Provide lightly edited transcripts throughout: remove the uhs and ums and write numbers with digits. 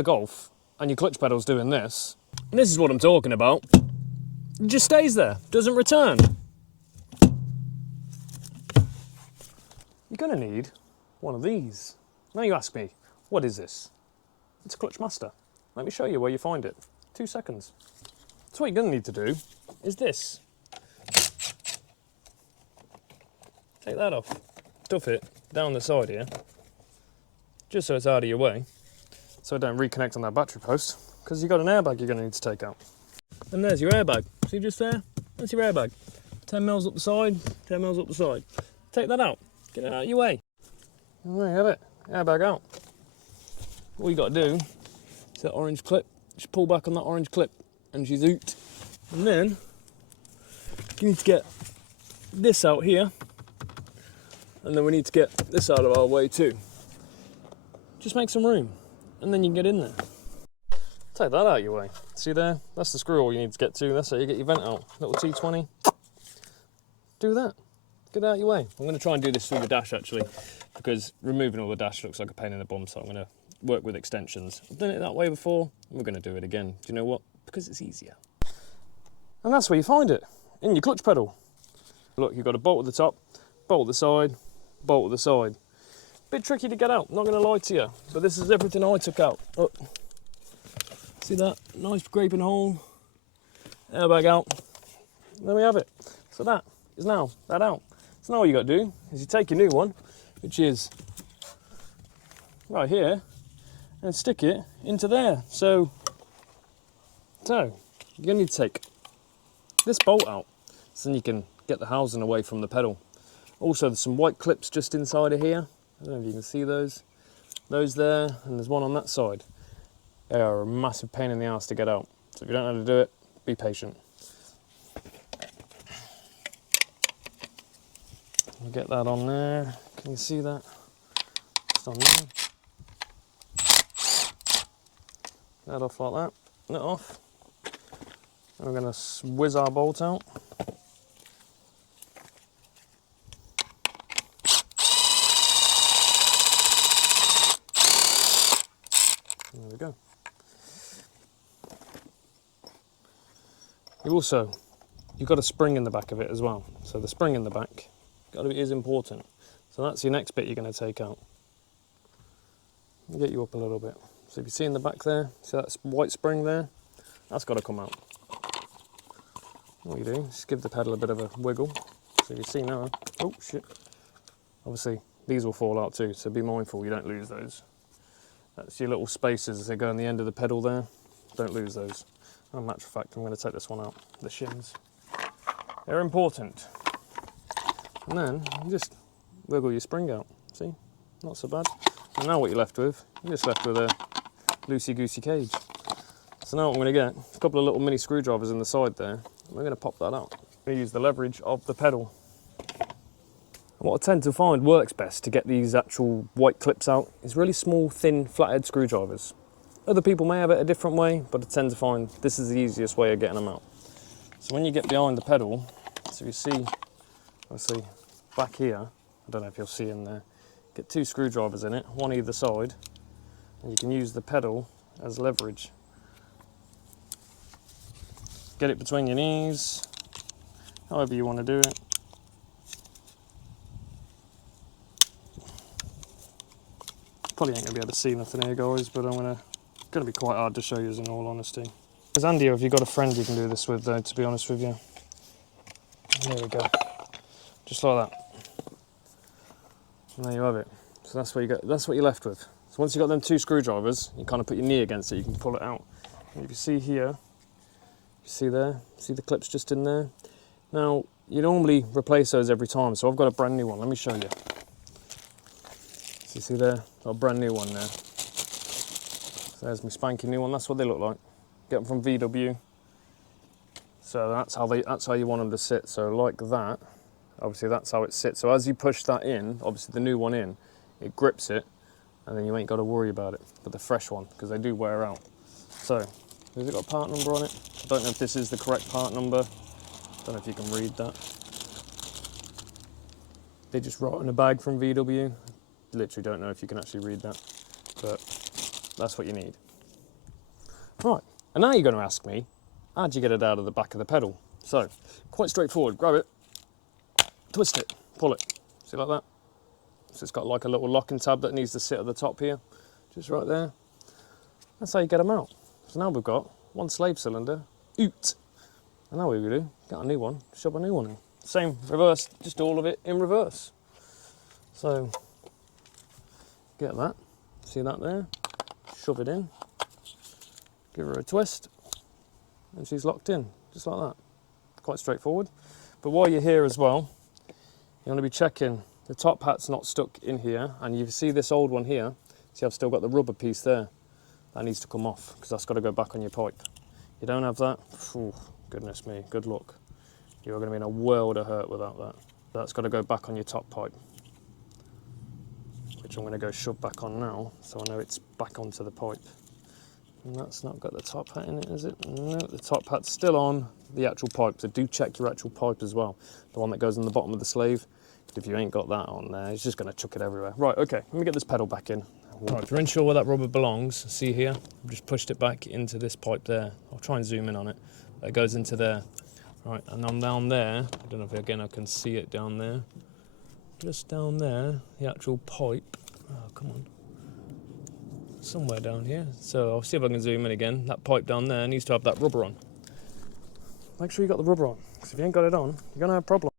a Golf and your clutch pedal's doing this, and this is what I'm talking about, it just stays there, doesn't return. You're going to need one of these. Now you ask me, what is this? It's a clutch master. Let me show you where you find it. 2 seconds. So what you're going to need to do is this. Take that off. Stuff it down the side here, just so it's out of your way, so it don't reconnect on that battery post, because you've got an airbag you're going to need to take out. And there's your airbag. See just there? That's your airbag. 10 mils up the side, 10 mils up the side. Take that out. Get it out of your way. And there you have it. Airbag out. All you got to do is that orange clip. Just pull back on that orange clip and she's out. And then you need to get this out here. And then we need to get this out of our way too. Just make some room and then you can get in there. Take that out of your way. See there? That's the screw hole you need to get to. That's how you get your vent out. Little T20. Do that. Get it out of your way. I'm going to try and do this through the dash actually, because removing all the dash looks like a pain in the bum, so I'm going to work with extensions. I've done it that way before, and we're going to do it again. Do you know what? Because it's easier. And that's where you find it, in your clutch pedal. Look, you've got a bolt at the top, bolt at the side, bolt at the side. Bit tricky to get out, not going to lie to you, but this is everything I took out. Look. See that? Nice gaping hole. Airbag out. There we have it. So that is now that out. So now all you got to do is you take your new one, which is right here, and stick it into there. So you're going to need to take this bolt out, so then you can get the housing away from the pedal. Also, there's some white clips just inside of here. I don't know if you can see those. Those there, and there's one on that side. They are a massive pain in the ass to get out. So if you don't know how to do it, be patient. I'll get that on there. Can you see that? Just on there. That off like that. That off. And we're going to whiz our bolt out. There we go. You've got a spring in the back of it as well. So the spring in the back is important. So that's your next bit you're going to take out. I'll get you up a little bit. So if you see in the back there, see that white spring there? That's got to come out. What you do, just give the pedal a bit of a wiggle. So you see now, oh shit. Obviously these will fall out too, so be mindful you don't lose those. That's your little spaces as they go on the end of the pedal there. Don't lose those. As a matter of fact, I'm going to take this one out, the shims. They're important. And then you just wiggle your spring out. See? Not so bad. And now what you're left with, you're just left with a loosey-goosey cage. So now what I'm going to get, a couple of little mini screwdrivers in the side there, and we're going to pop that out. I'm going to use the leverage of the pedal. And what I tend to find works best to get these actual white clips out is really small, thin, flathead screwdrivers. Other people may have it a different way, but I tend to find this is the easiest way of getting them out. So when you get behind the pedal, so you see, obviously, back here, I don't know if you'll see in there, get 2 screwdrivers in it, one either side, and you can use the pedal as leverage. Get it between your knees, however you want to do it. Probably ain't going to be able to see nothing here, guys, but it's going to be quite hard to show you in all honesty. Because Andy, have you got a friend you can do this with, though, to be honest with you? There we go. Just like that. And there you have it. So that's what you get. That's what you're left with. So once you've got them 2 screwdrivers, you kind of put your knee against it, you can pull it out. And if you see here, you see there, see the clips just in there? Now, you normally replace those every time, so I've got a brand new one. Let me show you. So you see there, got a brand new one there. So there's my spanky new one. That's what they look like. Get them from VW. So that's how you want them to sit. So like that. Obviously that's how it sits. So as you push that in, obviously the new one in, it grips it, and then you ain't got to worry about it. But the fresh one, because they do wear out. So has it got a part number on it? I don't know if this is the correct part number. Don't know if you can read that. They just write on a bag from VW. Literally don't know if you can actually read that, but that's what you need. Right, and now you're going to ask me, how'd you get it out of the back of the pedal? So, quite straightforward. Grab it, twist it, pull it. See like that? So it's got like a little locking tab that needs to sit at the top here, just right there. That's how you get them out. So now we've got one slave cylinder, oot. And now what we do, get a new one, shove a new one in. Same reverse, just all of it in reverse. So, get that, see that there? Shove it in, give her a twist, and she's locked in, just like that. Quite straightforward. But while you're here as well, you want to be checking the top hat's not stuck in here, and you see this old one here, see I've still got the rubber piece there. That needs to come off, because that's got to go back on your pipe. You don't have that? Ooh, goodness me, good luck. You're going to be in a world of hurt without that. That's got to go back on your top pipe, which I'm going to go shove back on now, so I know it's back onto the pipe. And that's not got the top hat in it, is it? No, the top hat's still on the actual pipe, so do check your actual pipe as well. The one that goes in the bottom of the sleeve. If you ain't got that on there, it's just going to chuck it everywhere. Right, okay, let me get this pedal back in. Right, to ensure where that rubber belongs, see here, I've just pushed it back into this pipe there. I'll try and zoom in on it. That goes into there. Right, and I'm down there, I don't know if again I can see it down there. Just down there, the actual pipe, oh come on, somewhere down here. So I'll see if I can zoom in again. That pipe down there needs to have that rubber on. Make sure you got the rubber on, because if you ain't got it on, you're going to have a problem.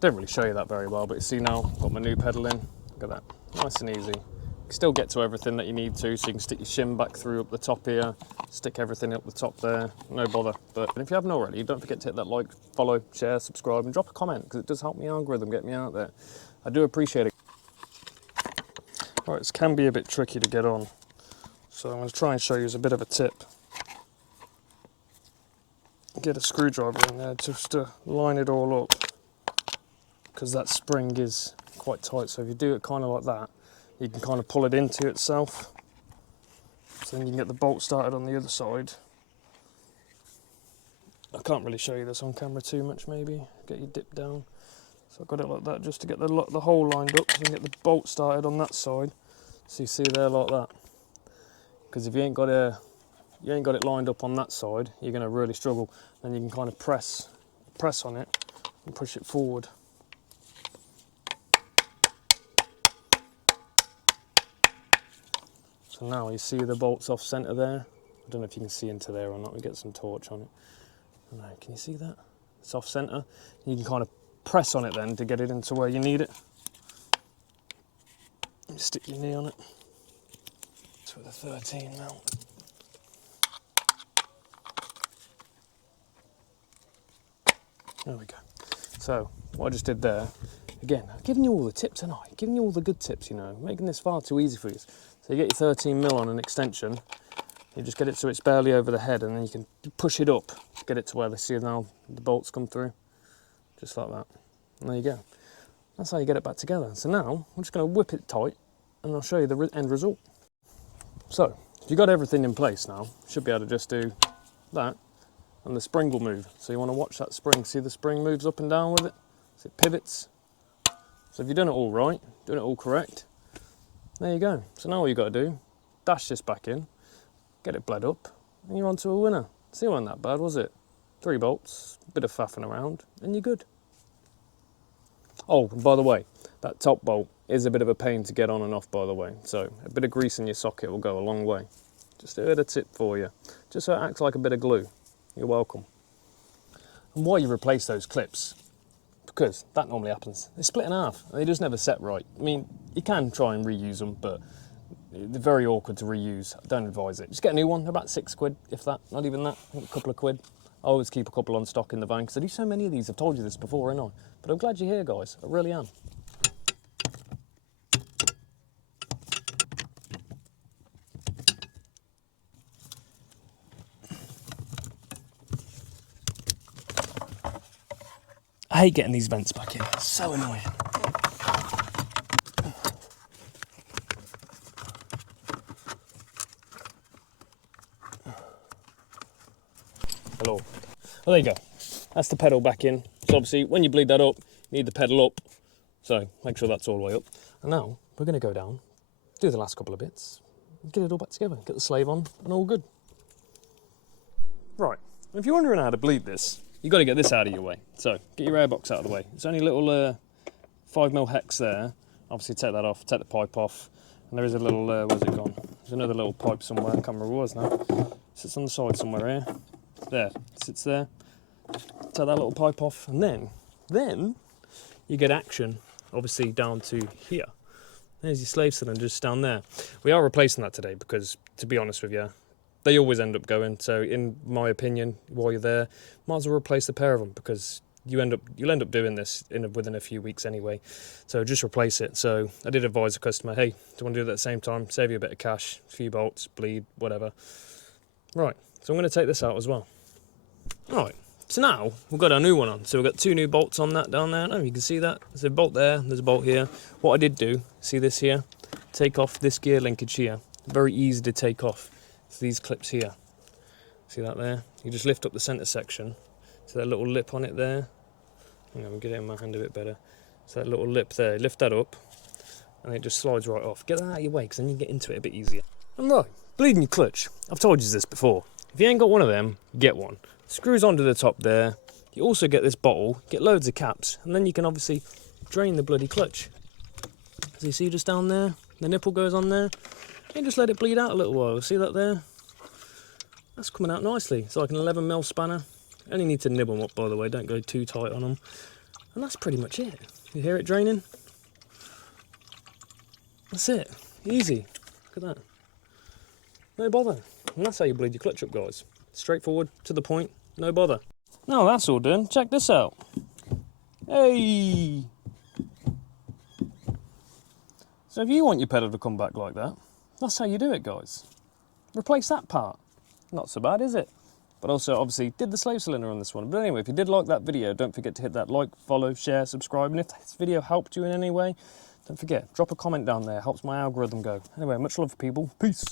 Didn't really show you that very well, but you see now, I've got my new pedal in. Look at that, nice and easy. You can still get to everything that you need to, so you can stick your shim back through up the top here, stick everything up the top there, no bother. But if you haven't already, don't forget to hit that like, follow, share, subscribe, and drop a comment, because it does help my algorithm get me out there. I do appreciate it. Right, this can be a bit tricky to get on, so I'm going to try and show you as a bit of a tip. Get a screwdriver in there just to line it all up, because that spring is quite tight, so if you do it kind of like that, you can kind of pull it into itself, so then you can get the bolt started on the other side. I can't really show you this on camera too much, maybe, get you dipped down. So I've got it like that just to get the hole lined up, so you can get the bolt started on that side, so you see there like that. Because if you ain't got it lined up on that side, you're going to really struggle. Then you can kind of press on it and push it forward. So now you see the bolts off centre there. I don't know if you can see into there or not. We get some torch on it. No, can you see that? It's off centre. You can kind of press on it then to get it into where you need it. You stick your knee on it. It's with a 13 mil. There we go. So what I just did there, again, I've given you all the tips tonight. I've given you all the good tips, you know, making this far too easy for you. So you get your 13 mil on an extension, you just get it so it's barely over the head, and then you can push it up, get it to where they see now the bolts come through, just like that. And there you go. That's how you get it back together. So now I'm just going to whip it tight, and I'll show you the end result. So if you've got everything in place now, you should be able to just do that, and the spring will move. So you want to watch that spring. See the spring moves up and down with it? So it pivots. So if you've done it all right, doing it all correct, there you go. So now all you've got to do, dash this back in, get it bled up, and you're on to a winner. See, it wasn't that bad, was it? 3 bolts, a bit of faffing around, and you're good. Oh, and by the way, that top bolt is a bit of a pain to get on and off, by the way. So a bit of grease in your socket will go a long way. Just a bit of tip for you, just so it acts like a bit of glue. You're welcome. And why you replace those clips, because that normally happens, they split in half, and they just never set right. I mean, you can try and reuse them, but they're very awkward to reuse. I don't advise it. Just get a new one, they're about 6 quid, if that, not even that, I think a couple of quid. I always keep a couple on stock in the van, because I do so many of these, I've told you this before, ain't I? But I'm glad you're here, guys, I really am. I hate getting these vents back in, it's so annoying. Hello. Well, there you go. That's the pedal back in. So obviously, when you bleed that up, you need the pedal up. So make sure that's all the way up. And now we're going to go down, do the last couple of bits, get it all back together, get the slave on, and all good. Right, if you're wondering how to bleed this, you've got to get this out of your way. So, get your airbox out of the way. It's only a little 5mm hex there. Obviously take that off, take the pipe off. And there is a little, where's it gone? There's another little pipe somewhere, I can't remember where it was now. Sits on the side somewhere here. There, sits there. Take that little pipe off, and then you get action, obviously down to here. There's your slave cylinder just down there. We are replacing that today because, to be honest with you, they always end up going. So in my opinion, while you're there, might as well replace the pair of them because you'll end up doing this within a few weeks anyway. So just replace it. So I did advise the customer, hey, do you want to do it at the same time? Save you a bit of cash, a few bolts, bleed, whatever. Right, so I'm going to take this out as well. Right, so now we've got our new one on. So we've got 2 new bolts on that down there. Oh, you can see that. There's a bolt there, there's a bolt here. What I did do, see this here? Take off this gear linkage here. Very easy to take off. So these clips here. See that there? You just lift up the centre section. So that little lip on it there. Hang on, I'll get it in my hand a bit better. So that little lip there, lift that up, and it just slides right off. Get that out of your way, because then you get into it a bit easier. And right, bleeding your clutch. I've told you this before. If you ain't got one of them, get one. Screws onto the top there. You also get this bottle, get loads of caps, and then you can obviously drain the bloody clutch. As you see just down there, the nipple goes on there, and just let it bleed out a little while. See that there? That's coming out nicely. It's like an 11mm spanner. Only need to nib them up, by the way, don't go too tight on them. And that's pretty much it. You hear it draining? That's it. Easy. Look at that. No bother. And that's how you bleed your clutch up, guys. Straightforward, to the point, no bother. Now that's all done, check this out. Hey! So if you want your pedal to come back like that, that's how you do it, guys. Replace that part. Not so bad, is it? But also, obviously, did the slave cylinder on this one. But anyway, if you did like that video, don't forget to hit that like, follow, share, subscribe. And if this video helped you in any way, don't forget, drop a comment down there. Helps my algorithm go. Anyway, much love, people. Peace.